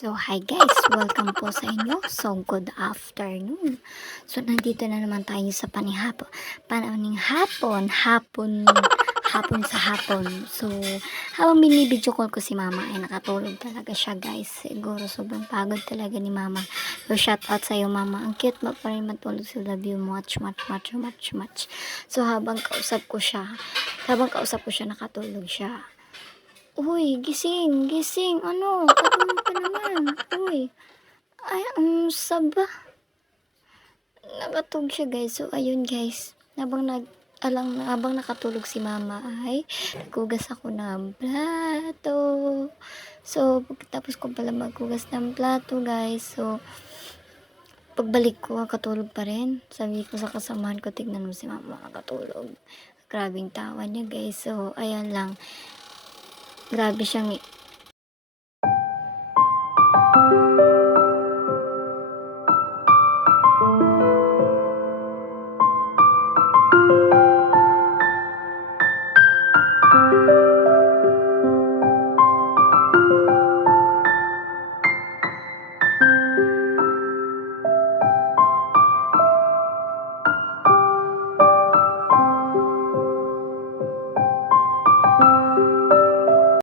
So, hi guys! Welcome po sa inyo. So, good afternoon. So, nandito na naman tayo sa hapon sa hapon. So, habang binibidyo call ko si mama ay nakatulog talaga siya guys. Siguro sobrang pagod talaga ni mama. So, shout out sa'yo mama. Ang cute mo pa rin matulog. So, love you much. So, habang kausap ko siya nakatulog siya. Uy, gising, gising. Ano? Patulog ka naman. Uy. Ay, saba. Nakatulog siya, guys. So, ayun, guys. Habang nakatulog si mama ay naghugas ako ng plato. So, pagkatapos ko pala maghugas ng plato, guys. So, pagbalik ko, katulog pa rin. Sabi ko sa kasamahan ko, tignan mo si mama nakatulog. Grabing tawa niya, guys. So, ayan lang. Grabe siyang